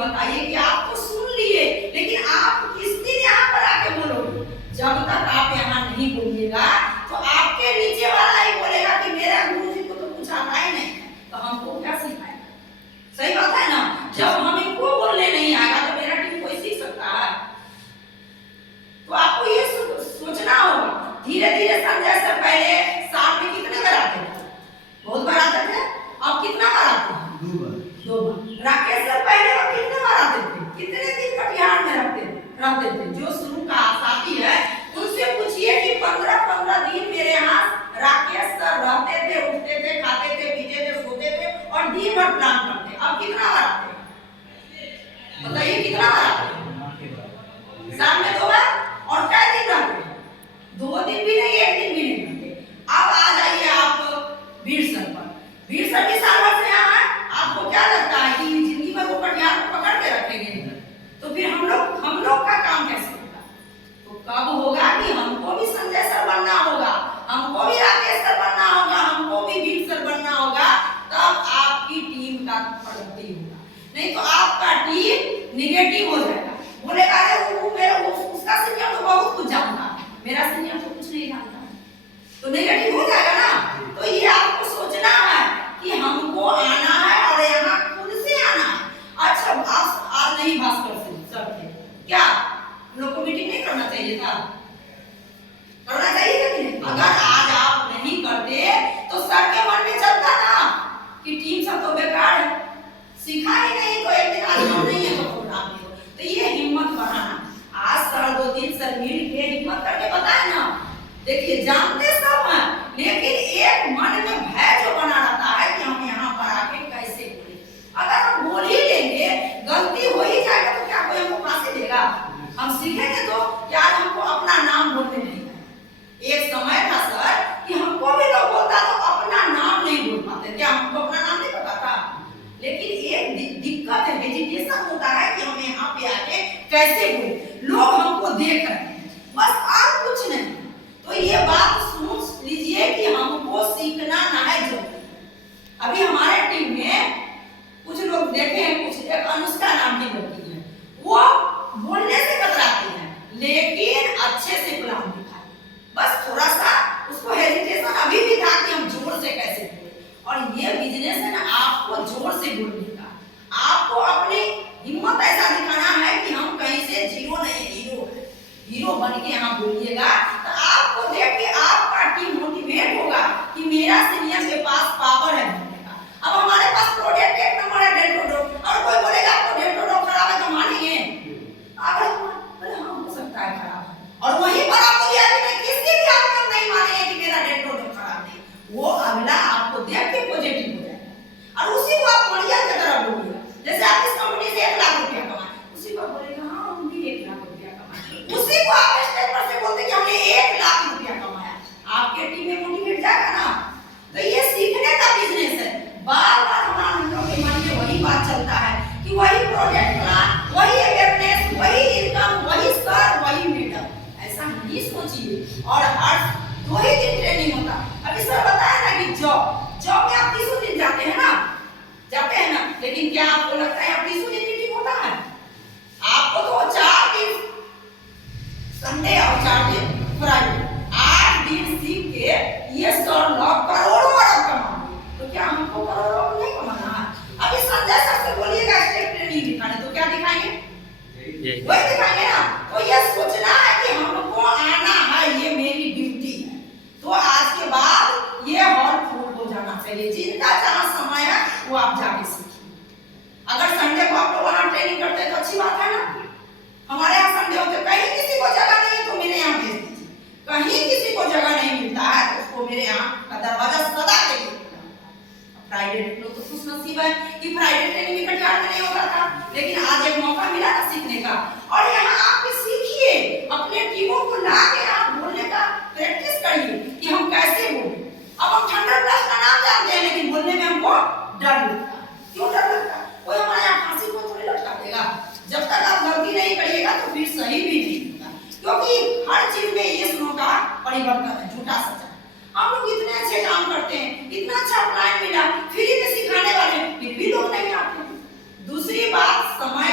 बताइए कि आप तो सुन लिए, लेकिन आप किस दिन यहाँ पर आके बोलोगे? जब तक आप यहाँ नहीं बोलिएगा तो आपके नीचे वाला ही बोलेगा कि मेरा गुरुजी को तो कुछ आता ही नहीं, तो हमको क्या सिखाएगा? सही बात है ना? जब हम इनको बोलने नहीं आएगा तो मेरा टीम कोई सीख सकता है? तो आपको ये सोचना होगा। धीरे धीरे संजय से पहले साथ में कितने बार आते थे? बहुत बार आते थे। अब कितना बार आते हैं? 2 बार। राकेश से पहले वो कितने बार आते थे? कितने दिन कटिहार में रहते थे? जो शुरू का साथी है उनसे पूछिए कि 15-15 दिन मेरे यहाँ राकेश सर रहते थे, उठते थे, खाते थे, पीते थे, सोते थे और दिन भर प्लान करते। अब कितना बार आते हैं? बताइए कितना बार आते हैं? साल में 2 बार। और क्या दिन रहते हैं? 2 दिन भी नहीं, 1 दिन भी नहीं रहते। अब आ जाइए आप वीर सर पर। वीर सर भी साल भर से यहाँ है। आपको क्या लगता है कि जिंदगी भर वो कटिहार को पकड़ के रखेंगे? तो फिर हम लोग का काम कैसे होगा? तो कब होगा कि हमको भी संजय सर बनना होगा, हमको भी राकेश सर बनना होगा, हमको भी वीर सर बनना होगा, तब आपकी टीम का प्रगति होगा। नहीं तो आपका टीम निगेटिव हो जाएगा, बोलेगा अरे वो मेरा उसका सीनियर तो बहुत कुछ जानता है, मेरा सीनियर तो कुछ नहीं जानता, तो नेगेटिव हो जाएगा ना। तो ये आपको सोचना है कि हमको आना है और यहाँ खुद से आना है। अच्छा आज नहीं भास्कर सर थे क्या? हम लोग को मीटिंग नहीं करना चाहिए था? करना चाहिए था कि नहीं? अगर आज आप नहीं करते तो सर के मन में चलता ना कि टीम सब तो बेकार है, सीखा ही नहीं, तो एक दिन आज हम नहीं है तो प्रोग्राम नहीं हो। तो ये हिम्मत बढ़ाना। आज सर 2-3 सर मिल के हिम्मत करके बताए ना। देखिए जानते सब हैं, लेकिन एक मन में भय जो बना रहता है कि हम यहाँ पर आके कैसे बोले। अगर हम बोल ही लेंगे, गलती हो ही जाएगा तो क्या कोई हमको फांसी देगा? हम सीखेंगे तो क्या हमको अपना नाम बोलने नहीं है। एक समय था सर कि हमको भी लोग बोलता तो अपना नाम नहीं बोल पाते। क्या हमको अपना नाम नहीं पता था? लेकिन एक दिक्कत है, हेजिटेशन होता है कि हम यहाँ पे आके कैसे बोले। लोग हमको देख रहे हैं बस, और कुछ नहीं। तो ये बात सुन लीजिए कि हमको सीखना ना है जरूरी। अभी हमारे टीम में कुछ लोग देखे हैं, कुछ एक अनुष्का नाम की लड़की है, वो बोलने से कतराती है लेकिन अच्छे से प्लान दिखाए। बस थोड़ा सा उसको हेजिटेशन अभी भी था कि हम जोर से कैसे बोले। और ये बिजनेस है ना, आपको जोर से बोलने का, आपको अपनी हिम्मत ऐसा दिखाना है कि हम कहीं से जीरो नहीं, हीरो बन के यहाँ बोलिएगा तो आपको देख के आपका टीम मोटिवेट होगा कि मेरा सीनियर के पास पावर है बोलने का। अब हमारे पास प्रोडक्ट एक नंबर है डेल्टोडो, और कोई बोलेगा आपको डेल्टोडो खराब है तो मानेंगे? अगर हाँ हो सकता है खराब, और वहीं पर आपको याद नहीं, किसके भी आप नहीं मानेंगे कि मेरा डेल्टोडो खराब नहीं, वो अगला आपको देख के पॉजिटिव हो जाएगा और उसी को आप बढ़िया की तरह बोलिएगा। जैसे आप इस कंपनी से 1 लाख रुपया कमाए, उसी को बोलेगा हाँ हम भी 1 लाख रुपया कमाए, उसी को आप स्टेज पर से बोलते कि हमने 1 लाख रुपया कमाया, आपके टीम में मोटिवेट जाएगा ना। तो ये सीखने का बिजनेस है। बार बार हमारा हम लोग के मन में वही बात चलता है कि वही प्रोजेक्ट प्लान, वही अवेयरनेस, वही इनकम, वही सर, वही मीटअप। ऐसा नहीं सोचिए। और हर 2 ही दिन ट्रेनिंग होता। अभी सर बताया ना कि जॉब में आप 30 दिन जाते हैं ना, लेकिन क्या आपको लगता है आप 30 दिन मीटिंग होता है? आपको तो 4 दिन संडे और 4 दिन फ्राइडे, 8 दिन सीख के ये सर लोग करोड़ों अरब कमाएंगे। तो क्या हमको करोड़ों नहीं कमाना है? अभी संजय सर से बोलिएगा स्टेप ट्रेनिंग दिखाने, तो क्या दिखाएंगे? वही दिखाएंगे ना। तो ये सोचना है कि हमको आना है, ये मेरी ड्यूटी है। तो आज के बाद ये हॉल फुल हो जाना चाहिए। जिनका जहाँ समय है वो आप जाके सीखिए। अगर संडे को आप लोग वहाँ ट्रेनिंग करते हैं तो अच्छी बात है ना। हमारे यहाँ संडे होते, कहीं किसी को जगह नहीं है तो मेरे यहाँ भेज दीजिए। कहीं किसी को जगह नहीं मिलता है तो उसको मेरे यहाँ का दरवाजा सदा के लिए खुला होता है। फ्राइडे लोग तो खुश नसीब है कि फ्राइडे ट्रेनिंग कटिहार में नहीं होता था, लेकिन आज एक मौका मिला ना सीखने का। और यहाँ आप सीखिए, अपने टीमों को ला के आप बोलने का प्रैक्टिस करिए कि हम कैसे बोले। अब हम 100+ का नाम जानते हैं लेकिन बोलने में हमको डर लगता है। क्यों डर लगता है? कोई हमारे यहाँ फांसी को थोड़ी लटका देगा। जब तक आप गलती नहीं करिएगा तो फिर सही भी नहीं होगा, क्योंकि हर चीज में ये सुनो का परिवर्तन है, झूठा सच्चा। हम लोग इतने अच्छे काम करते हैं, इतना अच्छा प्लान मिला, फ्री में सिखाने वाले, फिर भी लोग नहीं आते। दूसरी बात, समय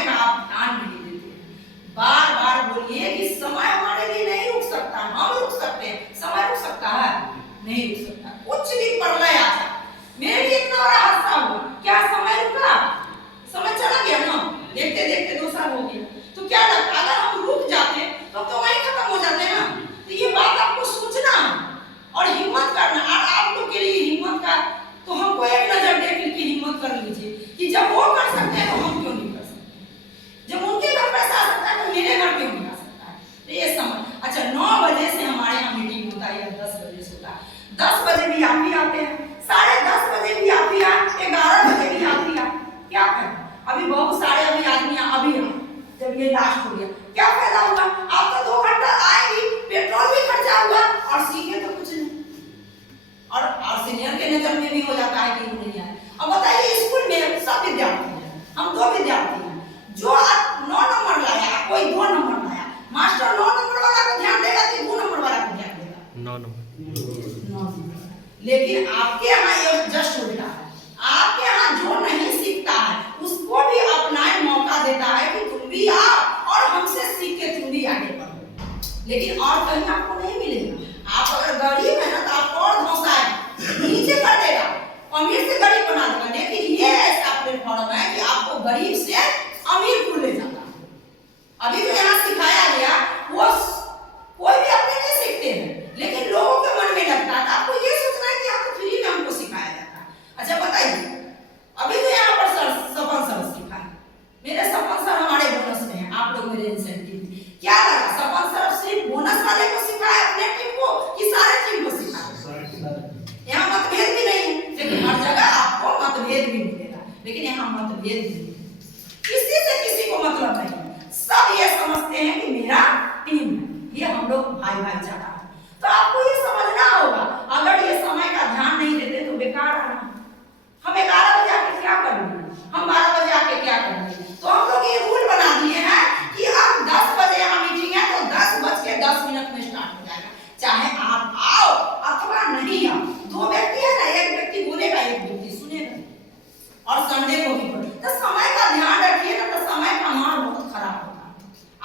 बहुत सारे अभी आदमी अभी आए, जब ये लास्ट हो गया क्या फायदा हुआ? आप तो 2 घंटा आएगी, पेट्रोल भी खर्चा हुआ और सीखे तो कुछ नहीं। और सीनियर के नजर में भी हो जाता है कि नहीं आए। अब बताइए स्कूल में सब विद्यार्थी हैं, हम 2 विद्यार्थी हैं, जो आज 9 नंबर लाया, कोई 2 नंबर लाया, मास्टर 9 नंबर वाला को ध्यान देगा कि 2 नंबर वाला को ध्यान देगा? 9 नंबर। लेकिन आपके यहाँ ये जस्ट उल्टा है, आपके यहाँ जो नहीं सीखता है उसको भी अपना मौका देता है कि तुम भी आओ और हमसे सीख के तुम भी आगे बढ़ो। लेकिन और कहीं आपको नहीं मिलेगा। आप अगर गरीब है ना तो आपको और धौंसाएगा, नीचे कर देगा, अमीर से गरीब बना देगा। लेकिन ये ऐसा प्लेटफॉर्म है कि आपको गरीब से अमीर को ले जाता है। अभी तो यहाँ सिखाया गया वो कोई भी अपने नहीं सीखते हैं, लेकिन लोगों के मन में लगता है। आपको ये सोचना है कि आपको फ्री में हमको सिखाया जाता है। अच्छा बताइए, अभी तो यहाँ पर सर सपन सर सिखा है, मेरे सपन सर हमारे बोनस में है, आप लोग मेरे इंसेंटिव में। क्या लगा सपन सर सिर्फ बोनस वाले को सिखाए अपने टीम को कि सारे टीम को सिखाए? यहाँ मतभेद भी नहीं है, लेकिन हर जगह आपको मतभेद भी मिलेगा, लेकिन यहाँ मतभेद नहीं है, किसी से किसी को मतलब नहीं है। सब ये समझते हैं कि मेरा टीम है, ये हम लोग भाई भाईचारा है। तो आपको ये समझना होगा, अगर ये समय का ध्यान नहीं देते तो बेकार है। हम 11 बजे आके क्या करेंगे, हम 12 बजे आके क्या करेंगे? तो हम लोग ये रूल बना दिए हैं कि अब 10 बजे यहाँ मीटिंग है तो 10:10 में स्टार्ट हो जाएगा, चाहे आप आओ अथवा नहीं आओ। 2 व्यक्ति है ना, एक व्यक्ति बोलेगा, एक व्यक्ति सुनेगा, और संडे को भी पढ़े। तो समय का ध्यान रखिए ना, तो समय का मान बहुत खराब होता है।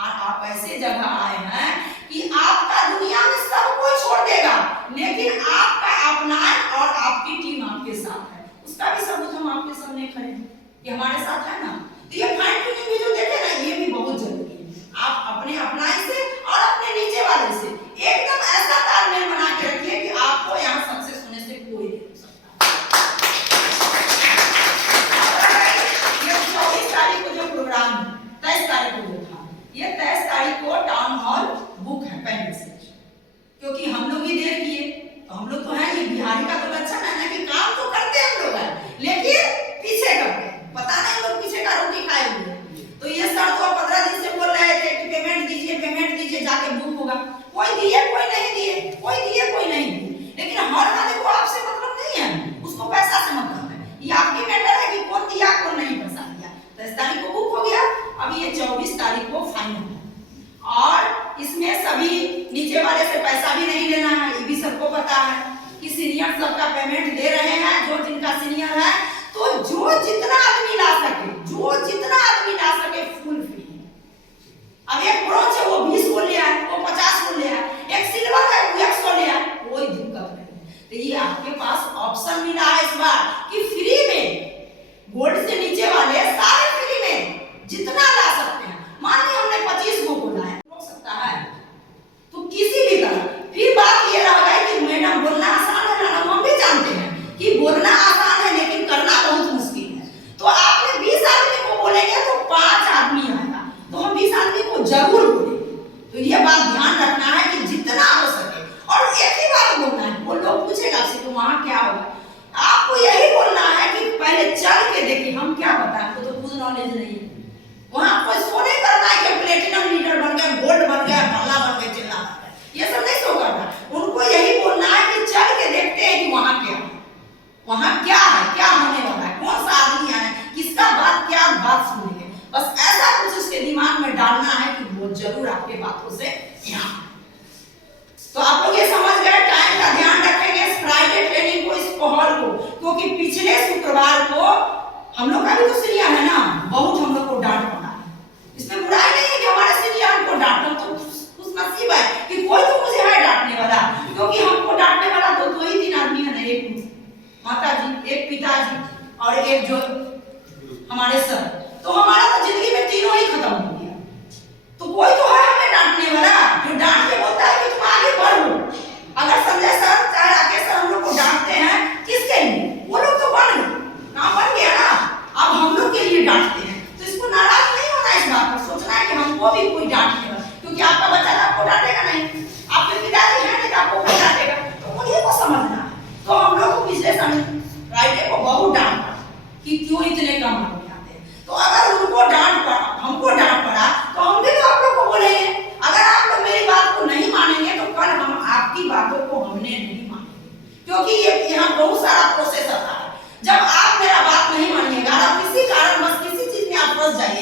और आप ऐसे जगह आए हैं कि आपका दुनिया में सब कोई छोड़ देगा, लेकिन आपका अपना और आपकी टीम आपके साथ है। उसका भी सबूत हम आपके सामने खड़े हैं, ये हमारे साथ है ना। तो ये फाइन ट्यूनिंग भी जो देखे ना, ये भी बहुत जरूरी है। आप अपने अपनाई से और अपने नीचे वाले से एकदम ऐसा तालमेल बना के रखिए कि आपको यहाँ सक्सेस होने से कोई नहीं रोक सकता। ये 24 तारीख को जो प्रोग्राम है, 23 तारीख को जो था, ये 23 तारीख को टाउन हॉल बुक है पहले से, क्योंकि हम लोग ही देर किए। तो हम लोग तो है, ये बिहारी का तो लक्षण है ना कि काम तो करते हैं हम लोग है, लेकिन पीछे करते हैं। पता नहीं लोग पीछे का रोटी खाए हुए हैं। तो ये सर तो 15 दिन से बोल रहे थे कि पेमेंट दीजिए, जाके बुक होगा। कोई दिए कोई नहीं दिए, कोई दिए कोई नहीं दिए। लेकिन हर वाले को आपसे मतलब नहीं है, उसको पैसा से मतलब है। ये आपकी मैटर है कि कौन दिया कौन नहीं पैसा दिया। 23 तारीख को बुक हो गया, अब ये 24 तारीख को फाइनल है। और इसमें सभी नीचे वाले से पैसा भी नहीं लेना है, ये भी सबको पता है कि सीनियर सबका पेमेंट दे रहे हैं। जो जिनका सीनियर है, तो जो जितना आदमी ला सके, फुल फ्री है। अब एक ब्रोंज है, वो 20 को लिया है, वो 50 को लिया है, एक सिल्वर है वो 100 लिया है, कोई दिक्कत नहीं। तो ये आपके पास ऑप्शन मिला है इस बार कि फ्री में गोल्ड से नीचे वाले सारे फ्री में जितना ला सकते हैं। मान लीजिए हमने 25 को बोला है, रोक सकता है तो किसी भी तरह। फिर बात ये रह गई कि मैडम बोलना आसान है ना, हम भी जानते हैं कि बोलना आसान है लेकिन करना बहुत मुश्किल है। तो आपने 20 आदमी को बोलेंगे तो 5 आदमी आएगा, तो हम 20 आदमी को जरूर बोलेंगे। तो ये बात ध्यान रखना है कि जितना हो सके, और एक ही बात बोलना है। वो लोग पूछेगा आपसे तो वहाँ क्या होगा, आपको यही बोलना है कि पहले चल के देखिए हम क्या बताएं, आपको तो खुद नॉलेज नहीं है। वहाँ कोई शो नहीं करना है कि प्लेटिनम लीडर बन गए, गोल्ड बन गए, भल्ला बन गए, चिल्ला बन गए, ये सब नहीं शो करना। उनको यही बोलना है कि चल के देखते हैं कि वहाँ क्या है, वहाँ क्या है, क्या होने वाला है, कौन सा आदमी आए, किसका बात क्या बात सुनेंगे। बस ऐसा कुछ उसके दिमाग में डालना है कि वो जरूर आपके बातों से यहाँ। तो आप लोग ये समझ गए, टाइम का ध्यान रखेंगे इस फ्राइडे ट्रेनिंग को, इस पहल को, क्योंकि पिछले शुक्रवार को हम लोग का भी तो सीनियर है ना, बहुत हम लोग को डांट पड़ा है। इसमें बुराई नहीं है कि हमारे सीनियर हमको डांटना, तो खुश नसीब है कि कोई तो मुझे है डांटने वाला, क्योंकि हमको डांटने वाला तो 2 ही 3 आदमी है ना, एक माता जी, एक पिताजी और एक जो हमारे सर। तो हमारा तो जिंदगी में तीनों ही खत्म हो गया। तो कोई तो है हमें डांटने वाला, जो डांट के बोलता है कि तुम आगे बढ़ो। अगर संजय सर चाहे राकेश सर हम लोग को डांटते हैं, किसके लिए? वो लोग तो बन गए, नाम बन गया ना, अब हम लोग के लिए डांटते हैं। तो इसको नाराज नहीं होना, इस बात पर सोचना है कि हमको भी कोई डांटने वाला, क्योंकि आपका बच्चा आपको डांटेगा नहीं, आपके पिताजी हैं नहीं आपको कोई डांटेगा, तो उन्हीं को समझना है। तो हम लोग को पिछले फ्राइडे को बहुत डांटा कि क्यों इतने कम आदमी आते हैं। तो अगर उनको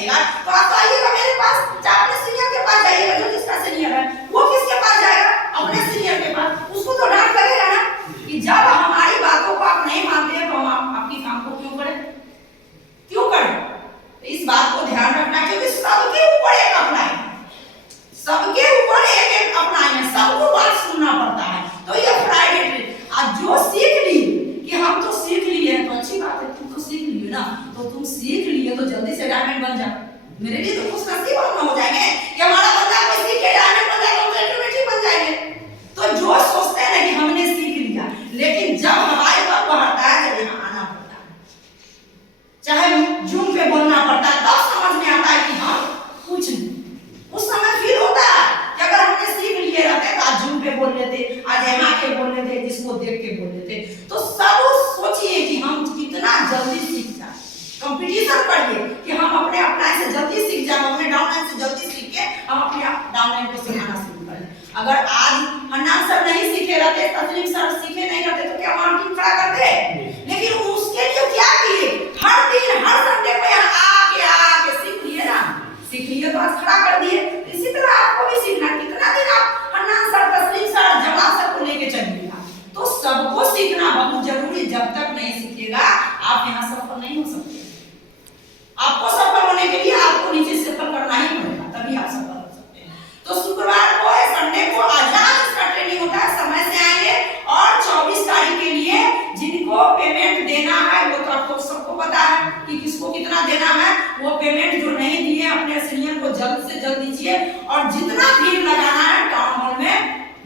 करिएगा तो आप तो आइएगा मेरे पास, अपने सीनियर के पास जाइएगा, जो जिसका सीनियर है वो किसके पास जाएगा, अपने सीनियर के पास। उसको तो डांट लगेगा ना कि जब हमारी बातों को आप नहीं मानते हैं तो हम आपकी काम को क्यों करें, क्यों करें। तो इस बात को ध्यान रखना, क्योंकि सबके ऊपर एक अपना है, सबके ऊपर एक एक अपना है, सबको बात सुनना पड़ता है। तो ये फ्राइडे आज जो सीख ली कि हम तो सीख लिए तो अच्छी बात है, तुम तो सीख लिए ना, तो तुम सीख लिए तो जल्दी से डायमंड बन जाओ। मेरे लिए तो खुश नसीब हम हो जाएंगे कि हमारा बंदा कोई सीख के डायमंड बन जाएगा, तो ऑटोमेटिक बन जाएंगे। तो जो सोचते हैं ना कि हमने सीख लिया, लेकिन जब हमारे पर बढ़ता है, जब यहाँ आना पड़ता है, चाहे जूम पे बोलना पड़ता है, तब समझ में आता है कि हम कुछ नहीं। उस समय फील होता है कि अगर हमने सीख लिए रहते तो आज जूम पे बोल लेते, आज यहाँ के बोल लेते, जिसको देख के बोल लेते। तो सब सोचिए कि हम कितना जल्दी सीख जाए, कंपटीशन करिए कि हम अपने अपलाइन से जल्दी सीख जाए, अपने डाउनलाइन से जल्दी सीख के हम अपने डाउनलाइन को सिखाना शुरू करें। अगर आज हन्नान सर नहीं सीखे रहते, तस्लीम सर सीखे नहीं रहते, तो क्या हम टीम खड़ा करते? लेकिन उसके लिए क्या किए, हर दिन हर संडे को यहाँ आके सीख लिए ना, सीख लिए तो आज खड़ा कर दिए। इसी तरह आपको भी सीखना, कितना दिन आप हन्नान सर, तस्लीम सर, जमाल सर को लेके चलिएगा। तो सबको सीखना बहुत जरूरी, जब तक नहीं सीखिएगा आप यहाँ सफल नहीं हो सकते। आपको सफल होने के लिए आपको नीचे सफल करना ही पड़ेगा, तभी आप सफल हो सकते हैं। तो शुक्रवार को संडे को आजाद इसका ट्रेनिंग होता है, समय से आएंगे। और 24 तारीख के लिए जिनको पेमेंट देना है वो तो आपको सबको पता है कि किसको कितना देना है। वो पेमेंट जो नहीं दिए अपने सीनियर को जल्द से जल्द दीजिए, और जितना भीड़ लगाना है टाउन हॉल में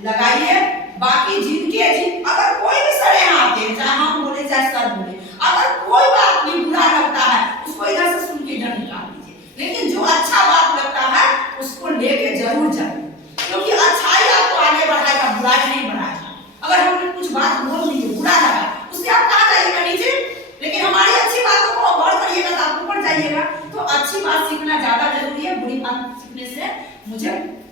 लगाइए। बाकी जिनके अगर कोई भी सर यहाँ आते हैं, चाहे हम बोले चाहे सर बोले, अगर कोई बात भी बुरा लगता है उसको इधर से सुन के इधर निकाल दीजिए, लेकिन जो अच्छा बात लगता है उसको लेके जरूर जाइए, क्योंकि अच्छाई आपको आगे बढ़ाएगा, बुराई नहीं बढ़ाएगा। अगर हमने कुछ बात बोल दी बुरा लगा, उससे आप कहाँ जाइएगा, नीचे। लेकिन हमारी अच्छी बातों को गौर करिएगा तो आप ऊपर जाइएगा। तो अच्छी बात सीखना ज्यादा जरूरी है, बुरी बात सीखने से मुझे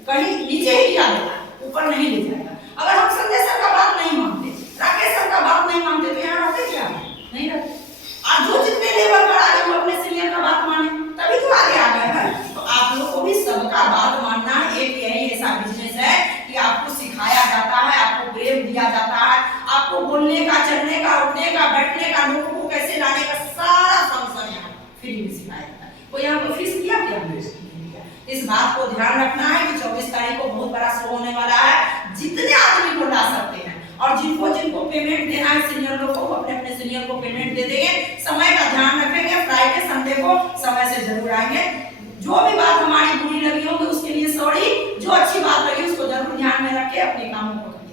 कहीं नीचे ही गिरा देगा, ऊपर नहीं ले जाएगा। अगर हम संजय सर का बात नहीं मानते, राकेश सर का बात नहीं मानते, तो यहाँ रहते क्या, नहीं रहते। और जो जितने लेवल पर आ गए वो अपने सीनियर का बात माने, तभी तो आगे आ गए हैं। तो आप लोग को भी सबका बात मानना एक यही ऐसा बिजनेस है कि आपको सिखाया जाता है, आपको प्रेम दिया जाता है, आपको बोलने का, चलने का, उठने का, बैठने का, लोगों को कैसे लाने का सारा फंक्शन यहाँ फ्री में सिखाया जाता है। कोई यहाँ पर फीस दिया क्या? इस बात को ध्यान रखना है कि 24 तारीख को बहुत बड़ा शो होने वाला है, जितने आदमी को ला सकते हैं। और जिनको जिनको पेमेंट देना है सीनियर लोग को, अपने अपने सीनियर को पेमेंट दे देंगे। समय का ध्यान रखेंगे, फ्राइडे संडे को समय से जरूर आएंगे। जो भी बात हमारी बुरी लगी होगी उसके लिए सॉरी, जो अच्छी बात लगी उसको जरूर ध्यान में रख के अपने कामों को करिए।